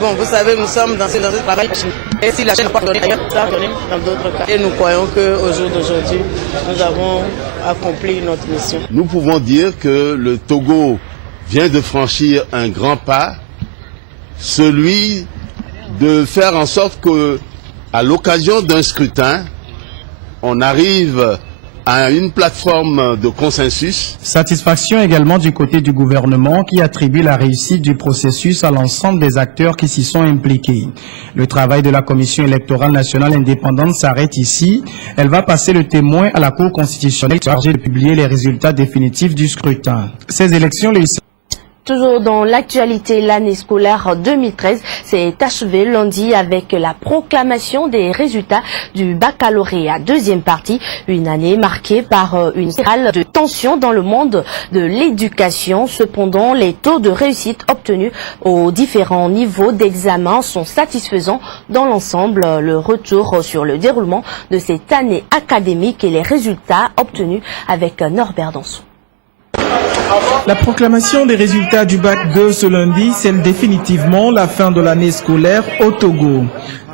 Bon, vous savez, nous sommes dans ce travail. Et si la chaîne n'a pas donné, ça va donner dans d'autres cas. Et nous croyons qu'au jour d'aujourd'hui, nous avons accompli notre mission. Nous pouvons dire que le Togo vient de franchir un grand pas, celui de faire en sorte que, à l'occasion d'un scrutin, on arrive à une plateforme de consensus. Satisfaction également du côté du gouvernement qui attribue la réussite du processus à l'ensemble des acteurs qui s'y sont impliqués. Le travail de la Commission électorale nationale indépendante s'arrête ici. Elle va passer le témoin à la Cour constitutionnelle chargée de publier les résultats définitifs du scrutin. Ces élections Toujours dans l'actualité, l'année scolaire 2013 s'est achevée lundi avec la proclamation des résultats du baccalauréat. Deuxième partie, une année marquée par une spirale de tension dans le monde de l'éducation. Cependant, les taux de réussite obtenus aux différents niveaux d'examen sont satisfaisants dans l'ensemble. Le retour sur le déroulement de cette année académique et les résultats obtenus avec Norbert Danson. La proclamation des résultats du Bac 2 ce lundi scelle définitivement la fin de l'année scolaire au Togo.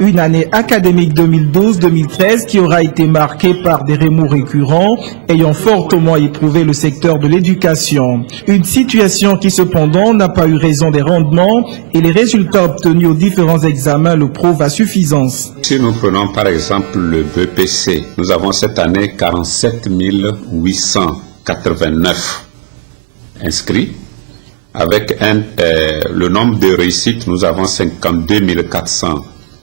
Une année académique 2012-2013 qui aura été marquée par des remous récurrents ayant fortement éprouvé le secteur de l'éducation. Une situation qui cependant n'a pas eu raison des rendements et les résultats obtenus aux différents examens le prouvent à suffisance. Si nous prenons par exemple le BPC, nous avons cette année 47 889 inscrits. Avec le nombre de réussites, nous avons 52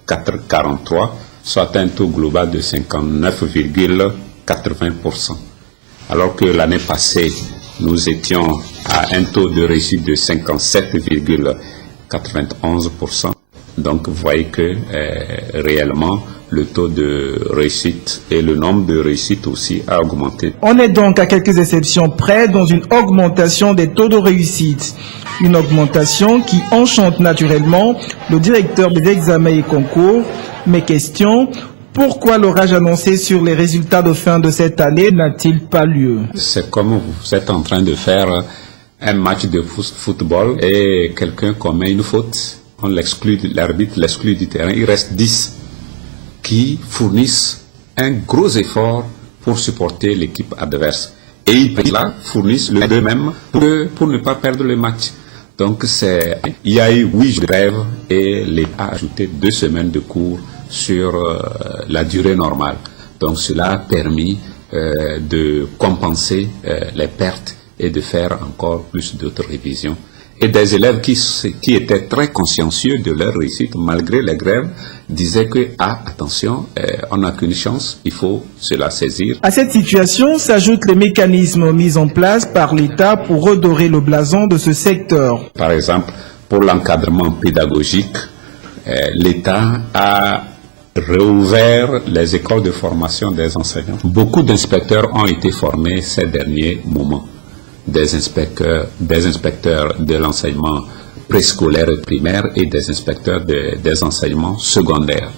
443, soit un taux global de 59,80%. Alors que l'année passée, nous étions à un taux de réussite de 57,91%. Donc vous voyez que réellement, le taux de réussite et le nombre de réussites aussi a augmenté. On est donc à quelques exceptions près dans une augmentation des taux de réussite. Une augmentation qui enchante naturellement le directeur des examens et concours. Mais question, pourquoi l'orage annoncé sur les résultats de fin de cette année n'a-t-il pas lieu? C'est comme vous êtes en train de faire un match de football et quelqu'un commet une faute. On l'exclut, l'arbitre l'exclut du terrain, il reste 10 qui fournissent un gros effort pour supporter l'équipe adverse. Et ils fournissent le d'eux-mêmes pour ne pas perdre le match. Donc il y a eu 8 jours de grève et l'État a ajouté 2 semaines de cours sur la durée normale. Donc cela a permis de compenser les pertes et de faire encore plus d'autres révisions. Et des élèves qui étaient très consciencieux de leur réussite, malgré les grèves, disaient que, attention, on n'a qu'une chance, il faut se la saisir. À cette situation s'ajoutent les mécanismes mis en place par l'État pour redorer le blason de ce secteur. Par exemple, pour l'encadrement pédagogique, l'État a réouvert les écoles de formation des enseignants. Beaucoup d'inspecteurs ont été formés ces derniers moments. Des inspecteurs de l'enseignement préscolaire et primaire et des inspecteurs des enseignements secondaires.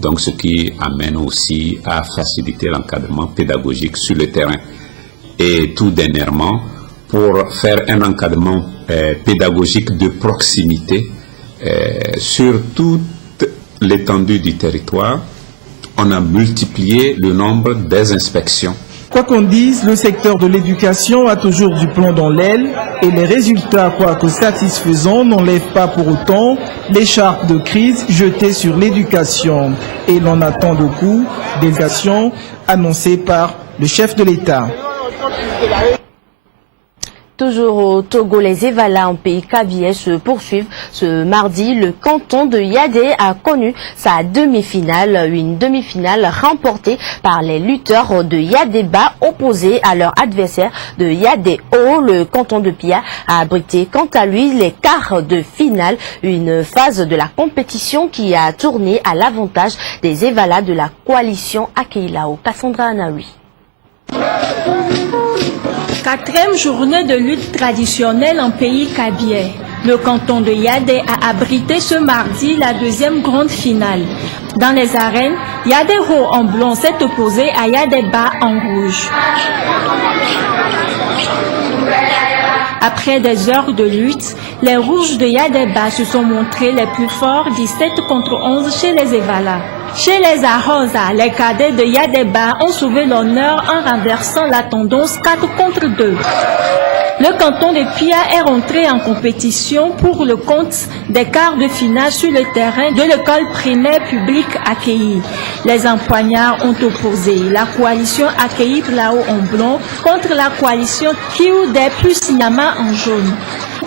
Donc ce qui amène aussi à faciliter l'encadrement pédagogique sur le terrain. Et tout dernièrement, pour faire un encadrement pédagogique de proximité sur toute l'étendue du territoire, on a multiplié le nombre des inspections. Quoi qu'on dise, le secteur de l'éducation a toujours du plomb dans l'aile et les résultats, quoique satisfaisants, n'enlèvent pas pour autant l'écharpe de crise jetée sur l'éducation. Et l'on attend beaucoup d'éducation annoncée par le chef de l'État. Toujours au Togo, les évalas en pays kabyais se poursuivent. Ce mardi, le canton de Yadé a connu sa demi-finale, une demi-finale remportée par les lutteurs de Yadé-Bas opposés à leur adversaire de Yadé-Haut. Le canton de Pia a abrité quant à lui les quarts de finale, une phase de la compétition qui a tourné à l'avantage des évalas de la coalition Akeilao. Cassandra Anaoui. 4e journée de lutte traditionnelle en pays kabyais. Le canton de Yadé a abrité ce mardi la deuxième grande finale. Dans les arènes, Yadé-Haut en blanc s'est opposé à Yadé-Bas en rouge. Après des heures de lutte, les Rouges de Yadeba se sont montrés les plus forts 17-11 chez les Evala. Chez les Arrosa, les cadets de Yadeba ont sauvé l'honneur en renversant la tendance 4-2. Le canton de Pia est rentré en compétition pour le compte des quarts de finale sur le terrain de l'école primaire publique accueillie. Les empoignards ont opposé la coalition accueillie Plao en blanc contre la coalition Kiou des plus Sinama en jaune.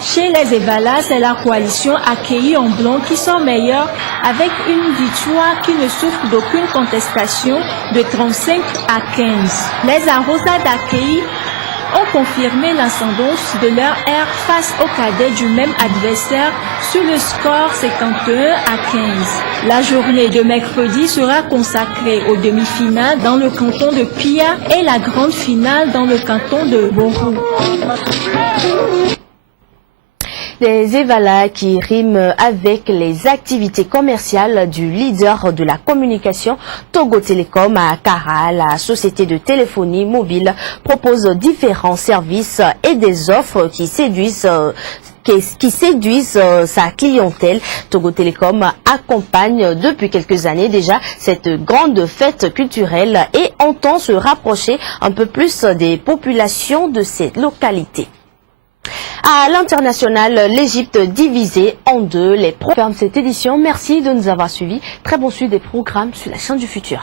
Chez les Evala, c'est la coalition accueillie en blanc qui sont meilleurs avec une victoire qui ne souffre d'aucune contestation de 35 à 15. Les Arrosa d'accueilli ont confirmé l'ascendance de leur ère face aux cadets du même adversaire sur le score 51 à 15. La journée de mercredi sera consacrée aux demi-finales dans le canton de Pia et la grande finale dans le canton de Borou. Les Evala qui riment avec les activités commerciales du leader de la communication Togo Telecom à Akara, la société de téléphonie mobile propose différents services et des offres qui séduisent sa clientèle. Togo Telecom accompagne depuis quelques années déjà cette grande fête culturelle et entend se rapprocher un peu plus des populations de cette localité. À l'international, l'Égypte divisée en deux. Les programmes de cette édition. Merci de nous avoir suivis. Très bon suivi des programmes sur la chaîne du futur.